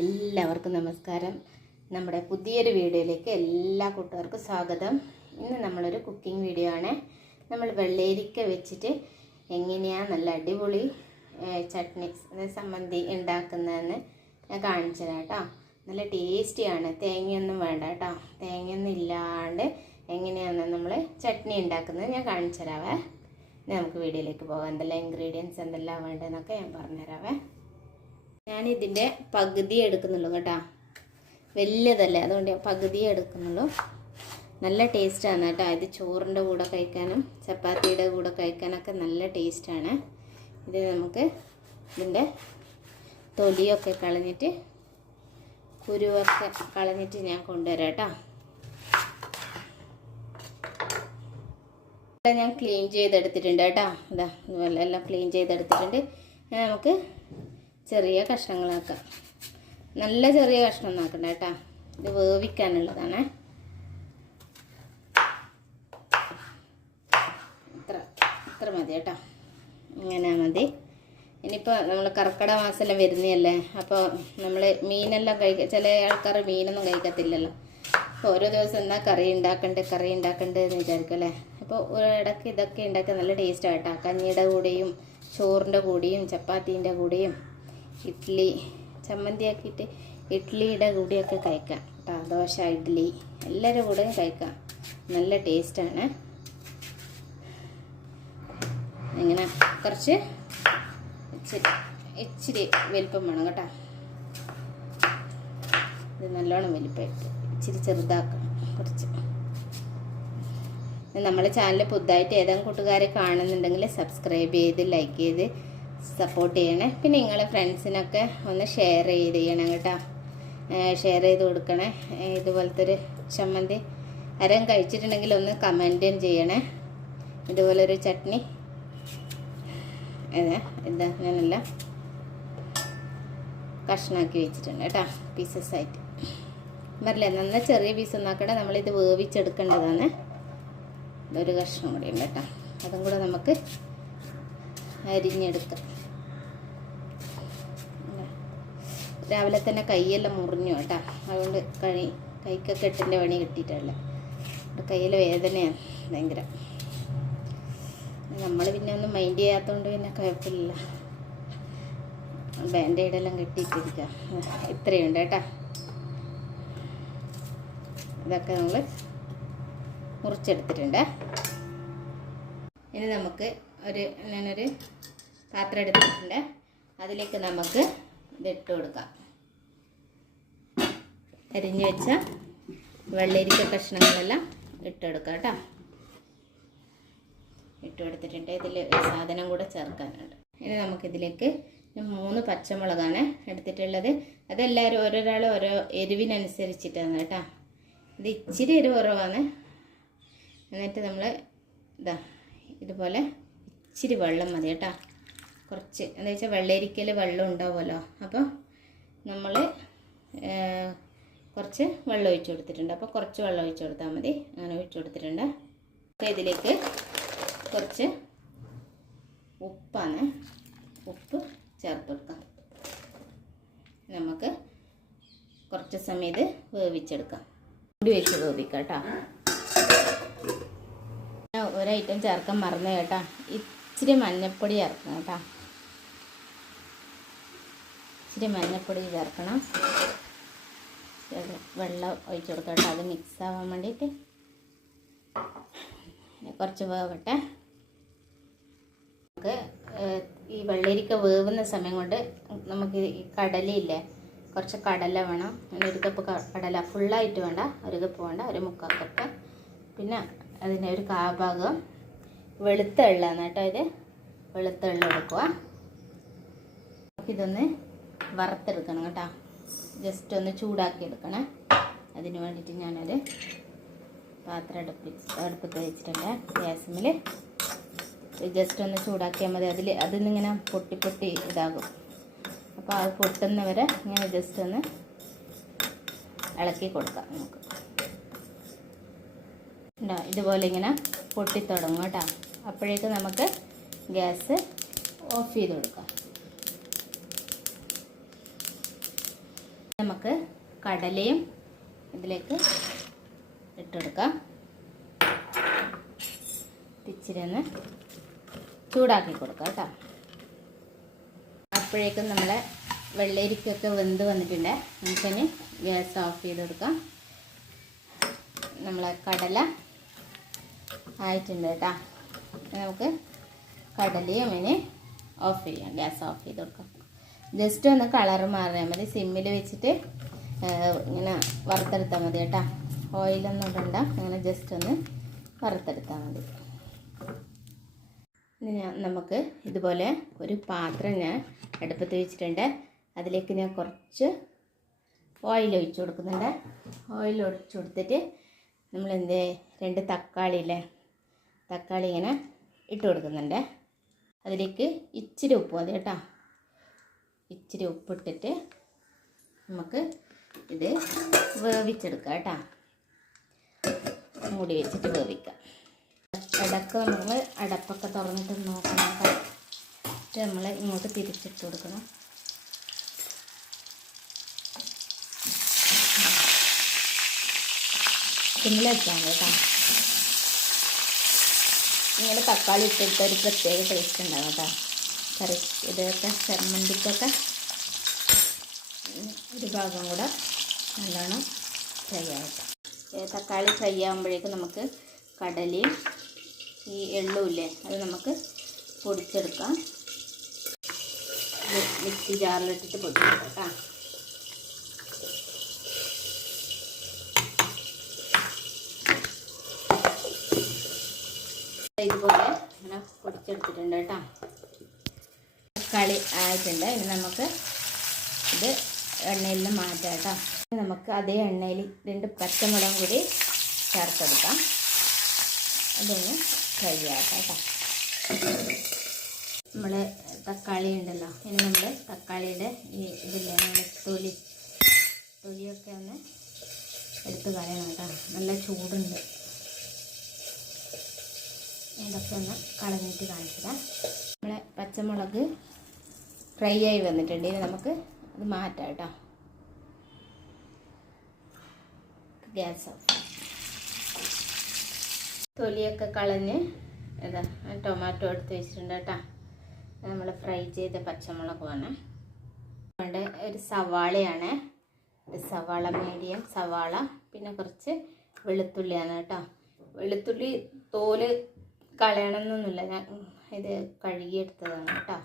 എല്ലാവർക്കും നമസ്കാരം. നമ്മുടെ പുതിയൊരു വീഡിയോയിലേക്ക് എല്ലാ കൂട്ടുകാർക്കും സ്വാഗതം. ഇന്ന് നമ്മളൊരു കുക്കിംഗ് വീഡിയോ ആണ്. നമ്മൾ വെള്ളരിക്ക വെച്ചിട്ട് എങ്ങനെയാണ് നല്ല അടിപൊളി ചട്നി സംബന്ധി ഉണ്ടാക്കുന്നതെന്ന് ഞാൻ കാണിച്ചു കേട്ടോ. നല്ല ടേസ്റ്റിയാണ് തേങ്ങയൊന്നും വേണ്ട കേട്ടോ. തേങ്ങയൊന്നും ഇല്ലാണ്ട് എങ്ങനെയാണ് നമ്മൾ ചട്നി ഉണ്ടാക്കുന്നത് ഞാൻ കാണിച്ചു തരാവേ നമുക്ക് വീഡിയോയിലേക്ക് പോകാം. എന്തെല്ലാം ഇൻഗ്രീഡിയൻസ് എന്തെല്ലാം വേണ്ടതെന്നൊക്കെ ഞാൻ പറഞ്ഞുതരാവേ. ഞാൻ ഇതിന്റെ പകുതി എടുക്കുന്നുള്ളൂ കേട്ടോ. വലിയതല്ലേ അതുകൊണ്ട് ഞാൻ പകുതി എടുക്കുന്നുള്ളൂ. നല്ല ടേസ്റ്റാണ് കേട്ടോ. ഇത് ചോറിന്റെ കൂടെ കഴിക്കാനും ചപ്പാത്തിയുടെ കൂടെ കഴിക്കാനൊക്കെ നല്ല ടേസ്റ്റാണ്. ഇത് നമുക്ക് ഇതിന്റെ തൊലിയൊക്കെ കളഞ്ഞിട്ട് കുരുവൊക്കെ കളഞ്ഞിട്ട് ഞാൻ കൊണ്ടുവരാം കേട്ടോ. ഞാൻ ക്ലീൻ ചെയ്തെടുത്തിട്ടുണ്ട് കേട്ടോ. ഇതാ എല്ലാം ക്ലീൻ ചെയ്തെടുത്തിട്ടുണ്ട്. നമുക്ക് ചെറിയ കഷ്ണങ്ങളാക്കാം. നല്ല ചെറിയ കഷ്ണം ആക്കണ്ട കേട്ടോ. ഇത് വേവിക്കാനുള്ളതാണ്. ഇത്ര ഇത്ര മതി കേട്ടോ. ഇങ്ങനെ മതി. ഇനിയിപ്പോൾ നമ്മൾ കർക്കിടക മാസമെല്ലാം വരുന്നതല്ലേ അപ്പോൾ നമ്മൾ മീനെല്ലാം കഴിക്കുക ചില ആൾക്കാർ മീനൊന്നും കഴിക്കത്തില്ലല്ലോ. അപ്പോൾ ഓരോ ദിവസം എന്താ കറി ഉണ്ടാക്കണ്ടേ കറി ഉണ്ടാക്കണ്ടേ എന്ന് വിചാരിക്കും അല്ലേ? അപ്പോൾ ഇടയ്ക്ക് ഇതൊക്കെ ഉണ്ടാക്കാൻ നല്ല ടേസ്റ്റ് ആയിട്ടാണ് കഞ്ഞിയുടെ കൂടെയും ചോറിന്റെ കൂടെയും ചപ്പാത്തീന്റെ കൂടെയും. ഇഡ്ഡലി ചമ്മന്തി ആക്കിയിട്ട് ഇഡ്ഡലിയുടെ കൂടെയൊക്കെ കഴിക്കാം കേട്ടോ. ദോശ ഇഡ്ഡലി എല്ലാവരും കൂടെയും കഴിക്കാം. നല്ല ടേസ്റ്റാണ് ഇങ്ങനെ കുറച്ച് ഇച്ചിരി ഇച്ചിരി വലിപ്പം വേണം കേട്ടോ. ഇത് നല്ലോണം വലിപ്പമായിട്ട് ഇച്ചിരി ചെറുതാക്കണം കുറച്ച്. നമ്മുടെ ചാനൽ പുതുതായിട്ട് ഏതെങ്കിലും കൂട്ടുകാരെ കാണുന്നുണ്ടെങ്കിൽ സബ്സ്ക്രൈബ് ചെയ്ത് ലൈക്ക് ചെയ്ത് സപ്പോർട്ട് ചെയ്യണേ. പിന്നെ നിങ്ങളെ ഫ്രണ്ട്സിനൊക്കെ ഒന്ന് ഷെയർ ചെയ്ത് ചെയ്യണം കേട്ടോ. ഷെയർ ചെയ്ത് കൊടുക്കണേ. ഇതുപോലത്തെ ഒരു ചമ്മന്തി അരം കഴിച്ചിട്ടുണ്ടെങ്കിൽ ഒന്ന് കമന്റും ചെയ്യണേ. ഇതുപോലൊരു ചട്നി. അതെ ഇതാ ഞാനല്ല കഷ്ണാക്കി വെച്ചിട്ടുണ്ട് കേട്ടോ. പീസസ് ആയിട്ട്. പറഞ്ഞില്ലേ നന്ന ചെറിയ പീസ് ഒന്നാക്കട്ടെ നമ്മളിത് വേവിച്ചെടുക്കേണ്ടതാണ്. ഇതൊരു കഷ്ണം കൂടി ഉണ്ട് കേട്ടോ. അതും കൂടെ നമുക്ക് ഇങ്ങനെ. രാവിലെ തന്നെ കൈയെല്ലാം മുറിഞ്ഞു കേട്ടോ. അതുകൊണ്ട് കഴി കൈക്കൊക്കെ എട്ടിന്റെ പണി കിട്ടിയിട്ടല്ല. കയ്യിൽ വേദനയാണ് ഭയങ്കര. നമ്മൾ പിന്നെ ഒന്നും മൈൻഡ് ചെയ്യാത്തതുകൊണ്ട് പിന്നെ കുഴപ്പമില്ല. ബാൻഡേഡെല്ലാം കെട്ടിയിട്ടിരിക്കുക ഇത്രയുണ്ട് കേട്ടോ. ഇതൊക്കെ നമ്മൾ മുറിച്ചെടുത്തിട്ടുണ്ട്. ഇനി നമുക്ക് ഒരു ഞാനൊരു പാത്രം എടുത്തിട്ടുണ്ട്. അതിലേക്ക് നമുക്ക് ഇതിട്ട് കൊടുക്കാം. അരിഞ്ഞു വെച്ച വെള്ളരിക്ക കഷ്ണങ്ങളെല്ലാം ഇട്ടെടുക്കാം കേട്ടോ. ഇട്ട് കൊടുത്തിട്ടുണ്ട്. ഇതിൽ സാധനം കൂടെ ചേർക്കാനുണ്ട്. ഇനി നമുക്കിതിലേക്ക് മൂന്ന് പച്ചമുളകാണ് എടുത്തിട്ടുള്ളത്. അതെല്ലാവരും ഓരോരാൾ ഓരോ എരിവിനനുസരിച്ചിട്ടാണ് കേട്ടോ. ഇത് ഇച്ചിരി എരിവ് കുറവാണ്. എന്നിട്ട് നമ്മൾ ഇതാ ഇതുപോലെ ഇച്ചിരി വെള്ളം മതി കേട്ടോ. കുറച്ച് എന്താ വെച്ചാൽ വെള്ളരിക്കൽ വെള്ളം ഉണ്ടാവുമല്ലോ. അപ്പോൾ നമ്മൾ കുറച്ച് വെള്ളം ഒഴിച്ചു കൊടുത്തിട്ടുണ്ട്. അപ്പോൾ കുറച്ച് വെള്ളം ഒഴിച്ചു കൊടുത്താൽ മതി. അങ്ങനെ ഒഴിച്ചു കൊടുത്തിട്ടുണ്ട്. അപ്പോൾ ഇതിലേക്ക് കുറച്ച് ഉപ്പാണ് ഉപ്പ് ചേർത്ത് കൊടുക്കാം. നമുക്ക് കുറച്ച് സമയം ഇത് വേവിച്ചെടുക്കാം. മുടി വെച്ച് വേവിക്കാം കേട്ടോ. ഒരൈറ്റം ഒരു ഐറ്റം ചേർക്കാൻ മറന്നു കേട്ടാ. ഇച്ചിരി മഞ്ഞപ്പൊടി ചേർക്കണം കേട്ടോ. ഇച്ചിരി മഞ്ഞപ്പൊടി ചേർക്കണം. വെള്ളം ഒഴിച്ചു കൊടുക്കാം അത് മിക്സ് ആവാൻ വേണ്ടിയിട്ട് കുറച്ച് വേവട്ടെ. നമുക്ക് ഈ വെള്ളരിക്ക വേവുന്ന സമയം കൊണ്ട് നമുക്ക് ഈ കടലയില്ലേ കുറച്ച് കടല വേണം. അങ്ങനെ ഒരു കപ്പ് കടല ഫുള്ളായിട്ട് വേണ്ട ഒരു കപ്പ് വേണ്ട ഒരു മുക്കാൽ കപ്പ് പിന്നെ അതിന്റെ ഒരു കാഭാഗം വെളുത്ത എള്ളാണ് കേട്ടോ ഇത്. വെളുത്ത എള്ള എടുക്കുക ഇതൊന്ന് വറുത്തെടുക്കണം കേട്ടോ. ജസ്റ്റ് ഒന്ന് ചൂടാക്കി എടുക്കണേ. അതിന് വേണ്ടിയിട്ട് ഞാനൊരു പാത്രം അടുപ്പി അടുപ്പത്ത് വെച്ചിട്ടുണ്ട് ഗ്യാസിൽ ജസ്റ്റ് ഒന്ന് ചൂടാക്കിയാൽ മതി. അതിൽ നിന്നിങ്ങനെ പൊട്ടി പൊട്ടി ഇതാകും. അപ്പോൾ അത് പൊട്ടുന്നവരെ ഇങ്ങനെ ജസ്റ്റ് ഒന്ന് ഇളക്കി കൊടുക്കാം നമുക്ക്. ഇതുപോലെ ഇങ്ങനെ പൊട്ടിത്തുടങ്ങും കേട്ടോ. അപ്പോഴേക്ക് നമുക്ക് ഗ്യാസ് ഓഫ് ചെയ്ത് കൊടുക്കാം. നമുക്ക് കടലയും ഇതിലേക്ക് ഇട്ടെടുക്കാം ഇച്ചിരി ഒന്ന് ചൂടാക്കി കൊടുക്കാം കേട്ടോ. അപ്പോഴേക്കും നമ്മളെ വെള്ളരിക്കൊക്കെ വെന്ത് വന്നിട്ടുണ്ട്. നമുക്കിനി ഗ്യാസ് ഓഫ് ചെയ്ത് കൊടുക്കാം. നമ്മളെ കടല ആയിട്ടുണ്ട് കേട്ടോ. നമുക്ക് കടലയും ഇനി ഓഫ് ചെയ്യാം. ഗ്യാസ് ഓഫ് ചെയ്ത് കൊടുക്കാം. ജസ്റ്റ് ഒന്ന് കളർ മാറിയാൽ മതി. സിമ്മിൽ വെച്ചിട്ട് ഇങ്ങനെ വറുത്തെടുത്താൽ മതി കേട്ടോ. ഓയിലൊന്നും ഇടണ്ട. അങ്ങനെ ജസ്റ്റ് ഒന്ന് വറുത്തെടുത്താൽ മതി. ഇനി ഞാൻ നമുക്ക് ഇതുപോലെ ഒരു പാത്രം ഞാൻ അടുപ്പത്ത് വെച്ചിട്ടുണ്ട്. അതിലേക്ക് ഞാൻ കുറച്ച് ഓയിൽ ഒഴിച്ചു കൊടുക്കുന്നുണ്ട്. ഓയിൽ ഒഴിച്ചു കൊടുത്തിട്ട് നമ്മൾ എന്ത് രണ്ട് തക്കാളി ഇല്ലേ തക്കാളി ഇങ്ങനെ ഇട്ട് കൊടുക്കുന്നുണ്ട്. അതിലേക്ക് ഇച്ചിരി ഉപ്പ് മതി കേട്ടോ. ഇച്ചിരി ഉപ്പിട്ടിട്ട് നമുക്ക് ഇത് വേവിച്ചെടുക്കാം കേട്ടോ. മൂടി വെച്ചിട്ട് വേവിക്കാം. ഇടയ്ക്ക് നമ്മൾ അടപ്പൊക്കെ തുറന്നിട്ട് നോക്കണം കേട്ടോ. നമ്മൾ ഇങ്ങോട്ട് തിരിച്ചിട്ട് കൊടുക്കണം. വെച്ചാൽ കേട്ടോ. ഇങ്ങനെ തക്കാളി ഇട്ടിട്ട് ഒരു പ്രത്യേക ടേസ്റ്റ് ഉണ്ടാവും കേട്ടോ. കറി ഇതൊക്കെ ചമ്മന്തിക്കൊക്കെ ഒരു ഭാഗം കൂടെ നല്ലോണം ഫ്രൈ ആവട്ടെ തക്കാളി ഫ്രൈ ആകുമ്പോഴേക്കും നമുക്ക് കടലയും ഈ എള്ളും ഇല്ലേ അത് നമുക്ക് പൊടിച്ചെടുക്കാം. മിക്സി ജാറിലിട്ടിട്ട് പൊടിച്ചെടുക്കാം കേട്ടോ. ഇതുപോലെ ഇങ്ങനെ പൊടിച്ചെടുത്തിട്ടുണ്ട് കേട്ടോ. തക്കാളി ആയിട്ടുണ്ട്. ഇനി നമുക്ക് ഇത് എണ്ണയിൽ നിന്ന് മാറ്റാം കേട്ടോ. നമുക്ക് അതേ എണ്ണയിൽ രണ്ട് പച്ചമുളകും കൂടി ചേർത്തെടുക്കാം. അതൊന്ന് ഫ്രൈ ആക്കാം കേട്ടോ. നമ്മൾ തക്കാളി ഉണ്ടല്ലോ. ഇനി നമ്മൾ തക്കാളിയുടെ ഈ ഇതില്ലേ നമ്മുടെ തൊലി തൊലിയൊക്കെ ഒന്ന് എടുത്ത് കളയണം കേട്ടോ. നല്ല ചൂടുണ്ട്. ഇതൊക്കെ ഒന്ന് കളഞ്ഞിട്ട് കാണിച്ചതാ നമ്മളെ പച്ചമുളക് ഫ്രൈ ആയി വന്നിട്ടുണ്ട്. ഇനി നമുക്ക് അത് മാറ്റാം കേട്ടോ. ഗ്യാസ് ഓഫ് തൊലിയൊക്കെ കളഞ്ഞ് ഇതാ ടൊമാറ്റോ എടുത്ത് വെച്ചിട്ടുണ്ട് കേട്ടോ. നമ്മൾ ഫ്രൈ ചെയ്ത പച്ചമുളകുമാണ്. നമ്മുടെ ഒരു സവാളയാണ്. സവാള മീഡിയം സവാള പിന്നെ കുറച്ച് വെളുത്തുള്ളിയാണ് കേട്ടോ. വെളുത്തുള്ളി തോൽ കളയണമെന്നൊന്നുമില്ല ഞാൻ ഇത് കഴുകിയെടുത്തതാണ് കേട്ടോ.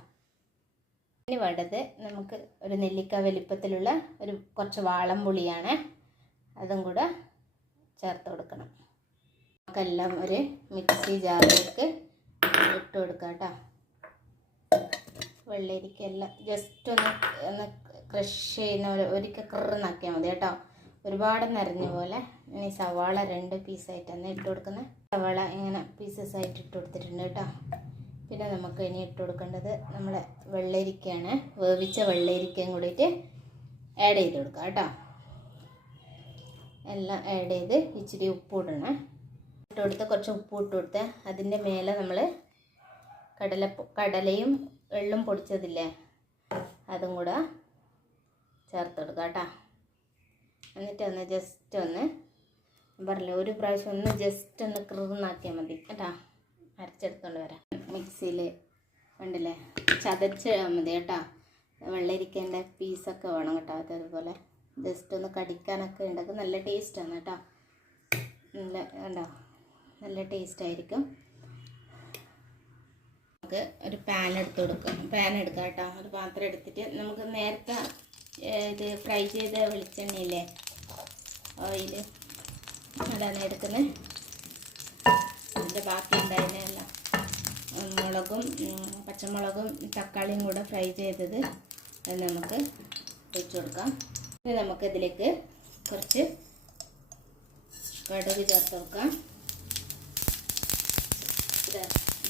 ഇനി വേണ്ടത് നമുക്ക് ഒരു നെല്ലിക്ക വലിപ്പത്തിലുള്ള ഒരു കുറച്ച് വാളം പുളിയാണ്. അതും കൂടെ ചേർത്ത് കൊടുക്കണം. നമുക്കെല്ലാം ഒരു മിക്സി ജാറിലേക്ക് ഇട്ട് കൊടുക്കാം കേട്ടോ. വെള്ളരിക്കെല്ലാം ജസ്റ്റ് ഒന്ന് ഒന്ന് ക്രഷ് ചെയ്യുന്ന ഒരു ഒരിക്കൽ കറന്നാക്കിയാൽ മതി കേട്ടോ. ഒരുപാട് നിറഞ്ഞ പോലെ ഇനി സവാള രണ്ട് പീസായിട്ടാണ് ഇട്ട് കൊടുക്കുന്നത്. സവാള ഇങ്ങനെ പീസസ് ആയിട്ട് ഇട്ട് കൊടുത്തിട്ടുണ്ട് കേട്ടോ. പിന്നെ നമുക്ക് ഇനി ഇട്ട് കൊടുക്കേണ്ടത് നമ്മളെ വെള്ളരിക്കയാണ്. വേവിച്ച വെള്ളരിക്കയും കൂടിയിട്ട് ആഡ് ചെയ്ത് കൊടുക്കാം കേട്ടോ. എല്ലാം ആഡ് ചെയ്ത് ഇച്ചിരി ഉപ്പ് ഇടണേ. ഇട്ട് കൊടുത്ത് കുറച്ച് ഉപ്പ് ഇട്ട് കൊടുത്ത് അതിന്റെ മേലെ നമ്മൾ കടല കടലയും എള്ളും പൊടിച്ചതില്ലേ? അതും കൂടെ ചേർത്ത് കൊടുക്കാം കേട്ടോ. എന്നിട്ട് ഒന്ന് ജസ്റ്റ് ഒന്ന് പറഞ്ഞില്ല ഒരു പ്രാവശ്യം ഒന്ന് ജസ്റ്റ് ഒന്ന് കൃന്നാക്കിയാൽ മതി കേട്ടോ? അരച്ചെടുത്തോണ്ട് വരാം. മിക്സിയിൽ ഉണ്ടല്ലേ ചതച്ച് മതി കേട്ടോ? വെള്ളരിക്കേന്റെ പീസൊക്കെ വേണം കേട്ടോ അതേപോലെ. ജസ്റ്റ് ഒന്ന് കടിക്കാനൊക്കെ ഉണ്ടെങ്കിൽ നല്ല ടേസ്റ്റാണ് കേട്ടോ. നല്ല കണ്ടോ? നല്ല ടേസ്റ്റ് ആയിരിക്കും. നമുക്ക് ഒരു പാൻ എടുത്ത് കൊടുക്കാം. പാൻ എടുക്കാം കേട്ടോ. ഒരു പാത്രം എടുത്തിട്ട് നമുക്ക് നേരത്തെ ഇത് ഫ്രൈ ചെയ്ത വെളിച്ചെണ്ണയില്ലേ ഓയിൽ അതാണ് എടുക്കുന്നത് അതിന്റെ ബാക്കി ഉണ്ടായിരുന്നല്ല മുളകും പച്ചമുളകും തക്കാളിയും കൂടെ ഫ്രൈ ചെയ്തത് നമുക്ക് ഒഴിച്ചു കൊടുക്കാം. ഇനി നമുക്ക് ഇതിലേക്ക് കുറച്ച് കടുക് ചേർത്ത് വെക്കാം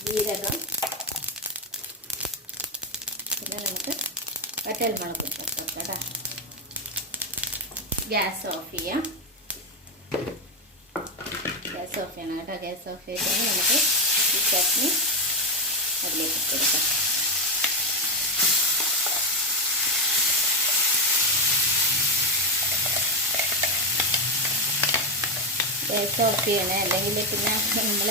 ജീരകം. പിന്നെ നമുക്ക് വറ്റൽ മുളക് ചേർത്ത് വെക്കാം കേട്ടോ. ഗ്യാസ് ഓഫ് ചെയ്യാം. ഗ്യാസ് ഓഫ് ചെയ്യണം കേട്ടോ. ഗ്യാസ് ഓഫ് ചെയ്തിട്ട് നമുക്ക് ഈ ചട്നി അതിലേക്ക് കൊടുക്കാം. ഗ്യാസ് ഓഫ് ചെയ്യണേ. അല്ലെങ്കിൽ പിന്നെ നമ്മൾ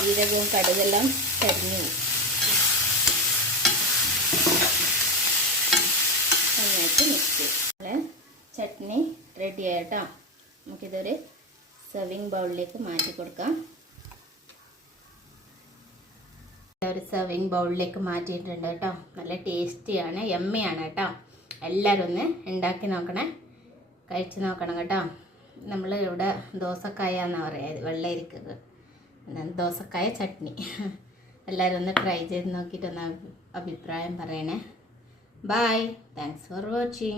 ജീരകവും കടുകെല്ലാം കരിഞ്ഞു പോകും ചട്നി റെഡി ആയിട്ടോ? നമുക്കിതൊരു സെർവിങ് ബൗളിലേക്ക് മാറ്റി കൊടുക്കാം. ഒരു സെർവിങ് ബൗളിലേക്ക് മാറ്റിയിട്ടുണ്ട് കേട്ടോ. നല്ല ടേസ്റ്റിയാണ് എമ്മയാണ് കേട്ടോ. എല്ലാവരും ഒന്ന് ഉണ്ടാക്കി നോക്കണേ കഴിച്ച് നോക്കണം കേട്ടോ. നമ്മൾ ഇവിടെ ദോസക്കായ എന്നാണ് പറയുക വെള്ളരിക്കത് ദോസക്കായ ചട്നി. എല്ലാവരും ഒന്ന് ട്രൈ ചെയ്ത് നോക്കിയിട്ടൊന്ന് അഭിപ്രായം പറയണേ. Bye thanks for watching